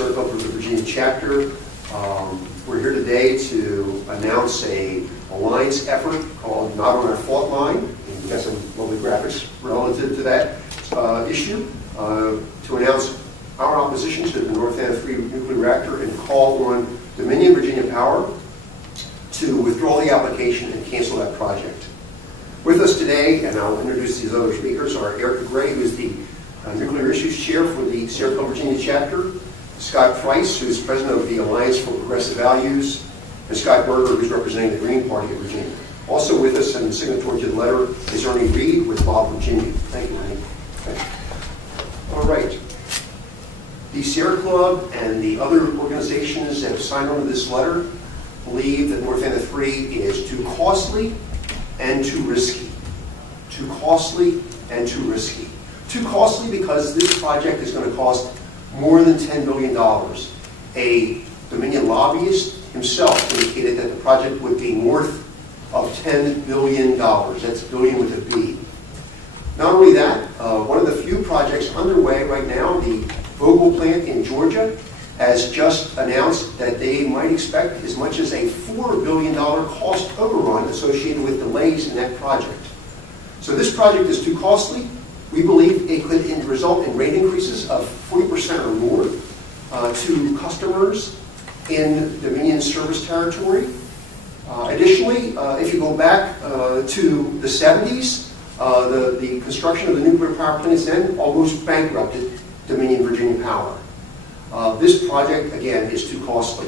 Sierra Club for the Virginia chapter. We're here today to announce a alliance effort called Not on Our Fault Line. And we've got some lovely graphics relative to that issue. To announce our opposition to the North Anna 3 nuclear reactor and call on Dominion Virginia Power to withdraw the application and cancel that project. With us today, and I'll introduce these other speakers, are Erica Gray, who is the Nuclear Issues Chair for the Sierra Club Virginia chapter, Scott Price, who is President of the Alliance for Progressive Values, and Scott Berger, who's representing the Green Party of Virginia. Also with us and signatory to the letter is Ernie Reed with Bob Virginia. Thank you, Ernie. Okay. All right. The Sierra Club and the other organizations that have signed on to this letter believe that North Anna 3 is too costly and too risky. Too costly and too risky. Too costly because this project is going to cost more than $10 billion. A Dominion lobbyist himself indicated that the project would be north of $10 billion. That's billion with a B. Not only that, one of the few projects underway right now, the Vogel plant in Georgia, has just announced that they might expect as much as a $4 billion cost overrun associated with delays in that project. So this project is too costly. We believe it could result in rate increases of 40% or more to customers in Dominion service territory. Additionally, if you go back to the 70s, the construction of the nuclear power plants then almost bankrupted Dominion Virginia Power. This project, again, is too costly.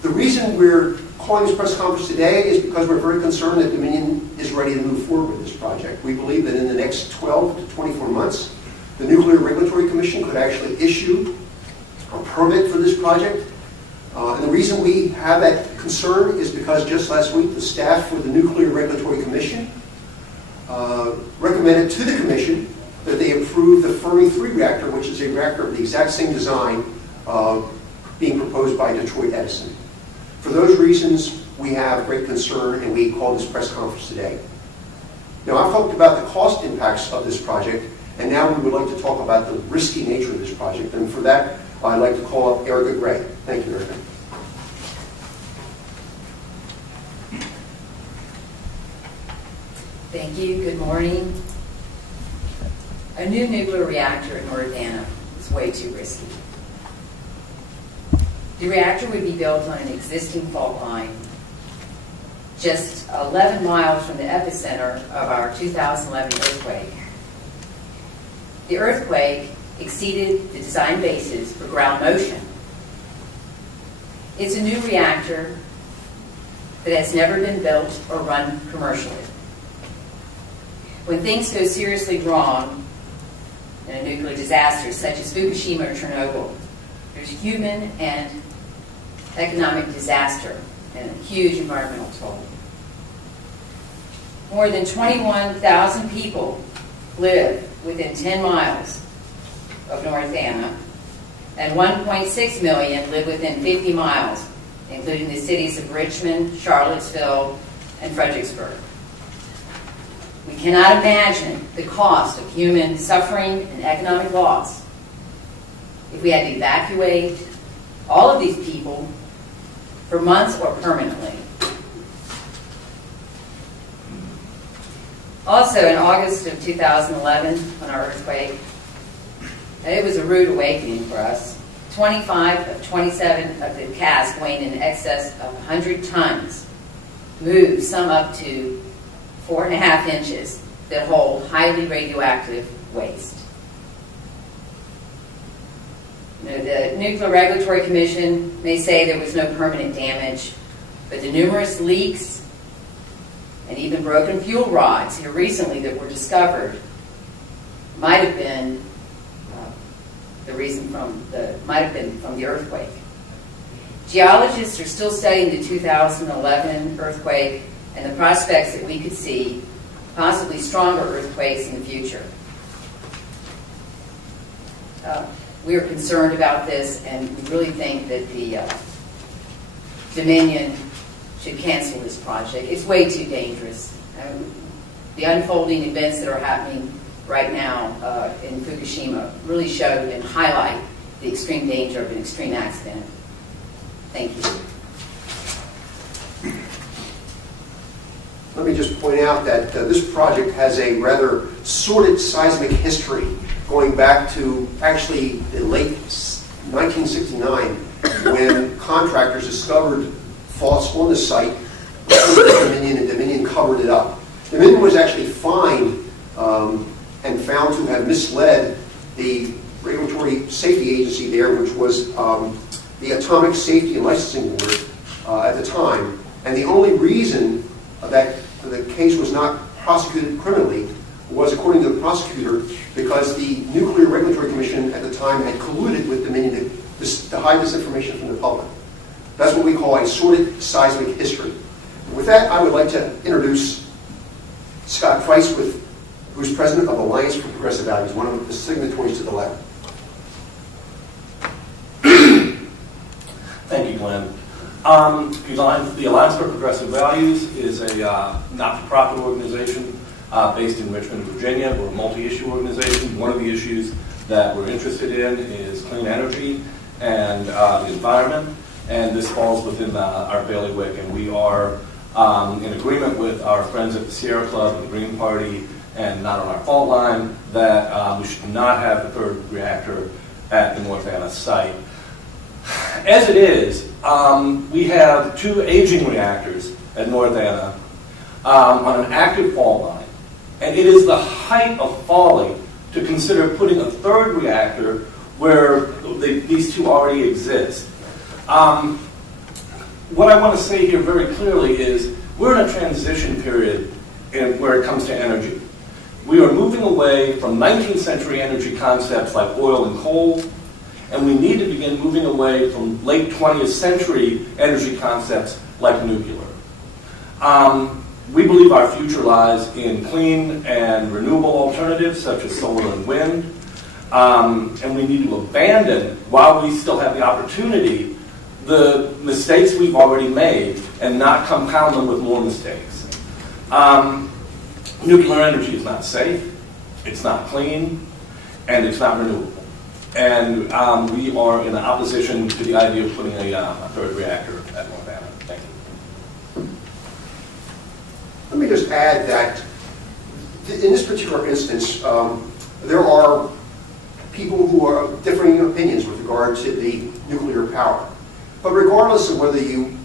The reason we're calling this press conference today is because we're very concerned that Dominion is ready to move forward with this project. We believe that in the next 12 to 24 months, the Nuclear Regulatory Commission could actually issue a permit for this project. And the reason we have that concern is because just last week, the staff for the Nuclear Regulatory Commission recommended to the Commission that they approve the Fermi 3 reactor, which is a reactor of the exact same design being proposed by Detroit Edison. For those reasons, we have great concern and we call this press conference today. Now, I've talked about the cost impacts of this project, and now we would like to talk about the risky nature of this project. And for that, I'd like to call up Erica Gray. Thank you, Erica. Thank you. Good morning. A new nuclear reactor in North Anna is way too risky. The reactor would be built on an existing fault line just 11 miles from the epicenter of our 2011 earthquake. The earthquake exceeded the design basis for ground motion. It's a new reactor that has never been built or run commercially. When things go seriously wrong in a nuclear disaster such as Fukushima or Chernobyl, there's human and economic disaster and a huge environmental toll. More than 21,000 people live within 10 miles of North Anna, and 1.6 million live within 50 miles, including the cities of Richmond, Charlottesville, and Fredericksburg. We cannot imagine the cost of human suffering and economic loss if we had to evacuate all of these people for months or permanently. Also, in August of 2011, on our earthquake, it was a rude awakening for us. 25 of 27 of the casks weighing in excess of 100 tons moved, some up to 4.5 inches, that hold highly radioactive waste. The Nuclear Regulatory Commission may say there was no permanent damage, but the numerous leaks and even broken fuel rods here recently that were discovered might have been from the earthquake. Geologists are still studying the 2011 earthquake and the prospects that we could see possibly stronger earthquakes in the future. We are concerned about this, and we really think that the Dominion should cancel this project. It's way too dangerous. The unfolding events that are happening right now in Fukushima really show and highlight the extreme danger of an extreme accident. Thank you. Let me just point out that this project has a rather sordid seismic history going back to actually the late 1969 when contractors discovered faults on the site with Dominion, and Dominion covered it up. Dominion was actually fined and found to have misled the regulatory safety agency there, which was the Atomic Safety and Licensing Board at the time. And the only reason that the case was not prosecuted criminally was, according to the prosecutor, because the Nuclear Regulatory Commission at the time had colluded with Dominion to hide this information from the public. That's what we call a sordid seismic history. With that, I would like to introduce Scott Price, who's president of Alliance for Progressive Values, one of the signatories to the letter. Thank you, Glenn. The Alliance for Progressive Values is a not-for-profit organization based in Richmond, Virginia. We're a multi-issue organization. One of the issues that we're interested in is clean energy and the environment, and this falls within our bailiwick, and we are in agreement with our friends at the Sierra Club, the Green Party, and Not on Our Fault Line, that we should not have the third reactor at the North Anna site. As it is, we have 2 aging reactors at North Anna on an active fault line, and it is the height of folly to consider putting a third reactor where these 2 already exist. What I want to say here very clearly is we're in a transition period where it comes to energy. We are moving away from 19th century energy concepts like oil and coal, and we need to begin moving away from late 20th century energy concepts like nuclear. We believe our future lies in clean and renewable alternatives such as solar and wind, and we need to abandon, while we still have the opportunity, the mistakes we've already made and not compound them with more mistakes. Nuclear energy is not safe, it's not clean, and it's not renewable. And we are in opposition to the idea of putting a third reactor at North Anna. Thank you. Let me just add that in this particular instance, there are people who are of differing opinions with regard to the nuclear power. But regardless of whether you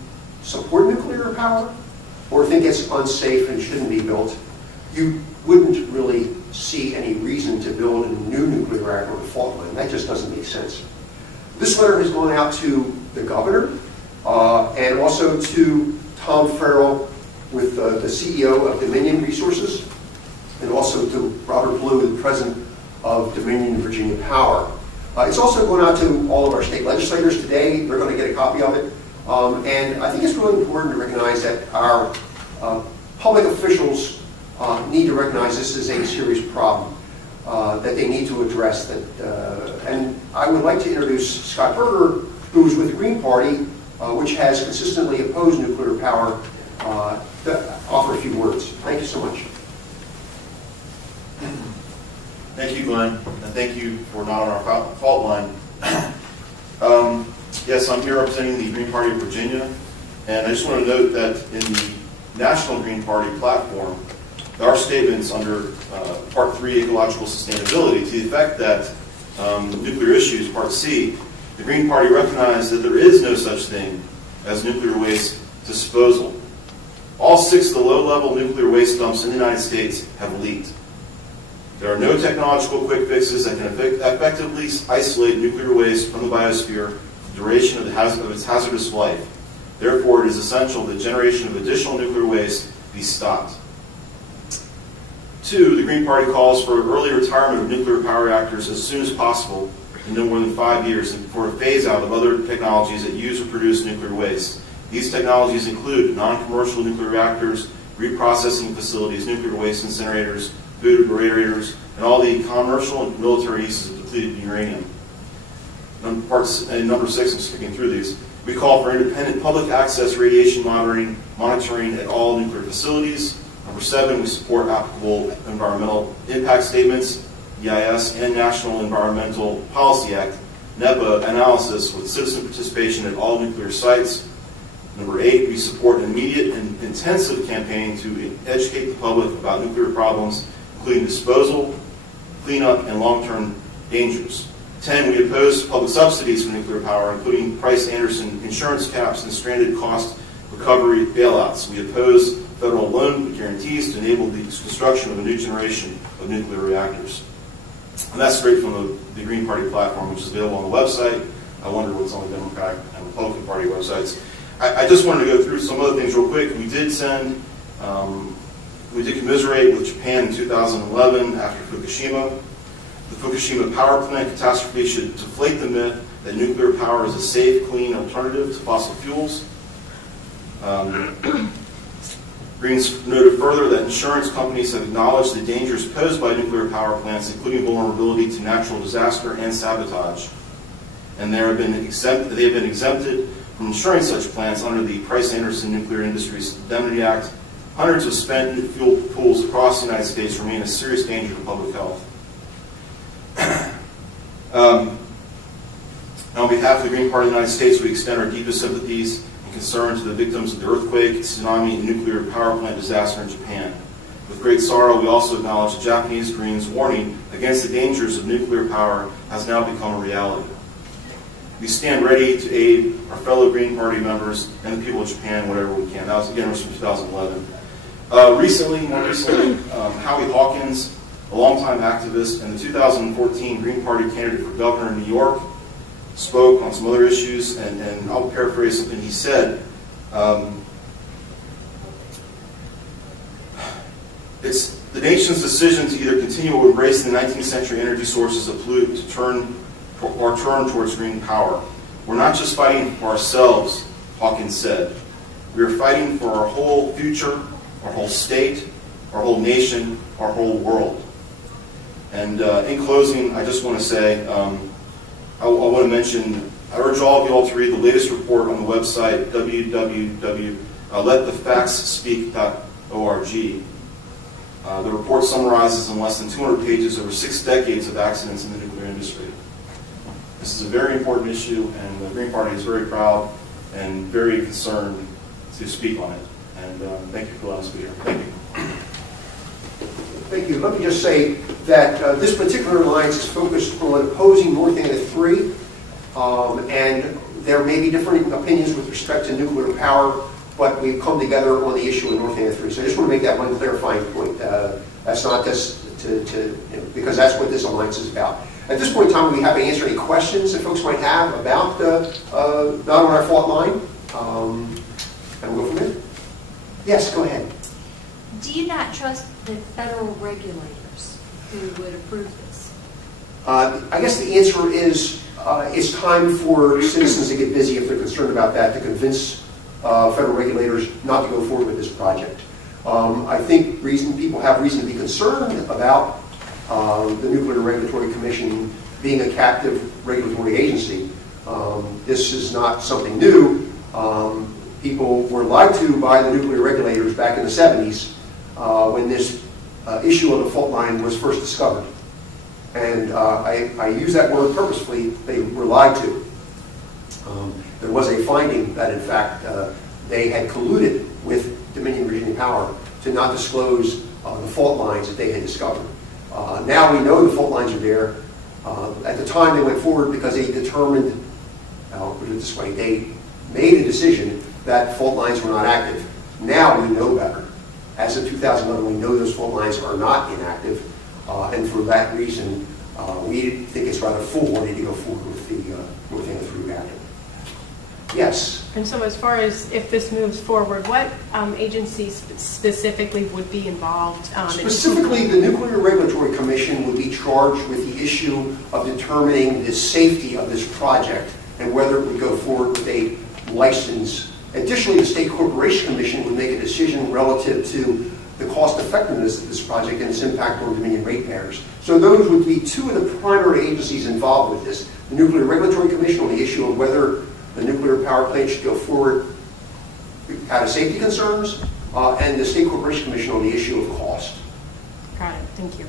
support nuclear power or think it's unsafe and shouldn't be built, you wouldn't really see any reason to build a new nuclear reactor on the fault line. That just doesn't make sense. This letter has gone out to the governor and also to Tom Farrell, with the CEO of Dominion Resources, and also to Robert Blue, the president of Dominion Virginia Power. It's also going out to all of our state legislators today. They're going to get a copy of it. And I think it's really important to recognize that our public officials need to recognize this is a serious problem that they need to address. And I would like to introduce Scott Berger, who is with the Green Party, which has consistently opposed nuclear power, to offer a few words. Thank you so much. Thank you, Glenn, and thank you for Not on Our Fault Line. Yes, I'm here representing the Green Party of Virginia, and I just want to note that in the National Green Party platform, there are statements under Part 3, Ecological Sustainability, to the effect that nuclear issues, Part C, the Green Party recognized that there is no such thing as nuclear waste disposal. All 6 of the low-level nuclear waste dumps in the United States have leaked. There are no technological quick fixes that can effectively isolate nuclear waste from the biosphere for the duration of its hazardous life. Therefore, it is essential that generation of additional nuclear waste be stopped. 2, the Green Party calls for early retirement of nuclear power reactors as soon as possible, in no more than 5 years, and for a phase-out of other technologies that use or produce nuclear waste. These technologies include non-commercial nuclear reactors, reprocessing facilities, nuclear waste incinerators, food aerators, and all the commercial and military uses of depleted uranium. Number 6, I'm skipping through these. We call for independent public access radiation monitoring at all nuclear facilities. Number 7, we support applicable environmental impact statements, EIS, and National Environmental Policy Act NEPA analysis with citizen participation at all nuclear sites. Number 8, we support an immediate and intensive campaign to educate the public about nuclear problems, including disposal, cleanup, and long-term dangers. 10, we oppose public subsidies for nuclear power, including Price-Anderson insurance caps and stranded cost recovery bailouts. We oppose federal loan guarantees to enable the construction of a new generation of nuclear reactors. And that's straight from the Green Party platform, which is available on the website. I wonder what's on the Democratic and Republican Party websites. I just wanted to go through some other things real quick. We did commiserate with Japan in 2011 after Fukushima. The Fukushima power plant catastrophe should deflate the myth that nuclear power is a safe, clean alternative to fossil fuels. Greens noted further that insurance companies have acknowledged the dangers posed by nuclear power plants, including vulnerability to natural disaster and sabotage. And they have been exempted from insuring such plants under the Price-Anderson Nuclear Industries Indemnity Act. Hundreds of spent fuel pools across the United States remain a serious danger to public health. On behalf of the Green Party of the United States, we extend our deepest sympathies and concern to the victims of the earthquake, tsunami, and nuclear power plant disaster in Japan. With great sorrow, we also acknowledge the Japanese Greens' warning against the dangers of nuclear power has now become a reality. We stand ready to aid our fellow Green Party members and the people of Japan whenever we can. That was, again, from 2011. More recently, Howie Hawkins, a longtime activist and the 2014 Green Party candidate for governor in New York, spoke on some other issues, and I'll paraphrase something he said. It's the nation's decision to either continue to embrace the 19th century energy sources that pollute to turn towards green power. We're not just fighting for ourselves, Hawkins said. We are fighting for our whole future, our whole state, our whole nation, our whole world. And in closing, I just want to say, I want to mention, I urge all of you all to read the latest report on the website, www.letthefactsspeak.org. The report summarizes in less than 200 pages over 6 decades of accidents in the nuclear industry. This is a very important issue, and the Green Party is very proud and very concerned to speak on it. And thank you for letting us be here. Thank you. Thank you. Let me just say that this particular alliance is focused on opposing North Anna 3, and there may be different opinions with respect to nuclear power, but we've come together on the issue of North Anna 3. So I just want to make that one clarifying point. That's not just because that's what this alliance is about. At this point in time, we have to answer any questions that folks might have about not on our fault line, and we'll go from there. Yes, go ahead. Do you not trust the federal regulators who would approve this? I guess the answer is it's time for citizens to get busy if they're concerned about that, to convince federal regulators not to go forward with this project. I think people have reason to be concerned about the Nuclear Regulatory Commission being a captive regulatory agency. This is not something new. People were lied to by the nuclear regulators back in the 70s when this issue of the fault line was first discovered. And I use that word purposefully. They were lied to. There was a finding that, in fact, they had colluded with Dominion Virginia Power to not disclose the fault lines that they had discovered. Now we know the fault lines are there. At the time, they went forward because they determined, I'll put it this way, they made a decision that fault lines were not active. Now we know better. As of 2011, we know those fault lines are not inactive, and for that reason, we think it's rather foolhardy to go forward with the North Anna 3 reactor. Yes? And so as far as if this moves forward, what agencies specifically would be involved? Specifically, the Nuclear Regulatory Commission would be charged with the issue of determining the safety of this project and whether it would go forward with a license. Additionally, the State Corporation Commission would make a decision relative to the cost effectiveness of this project and its impact on Dominion ratepayers. So those would be two of the primary agencies involved with this. The Nuclear Regulatory Commission on the issue of whether the nuclear power plant should go forward out of safety concerns, and the State Corporation Commission on the issue of cost. Got it. Thank you.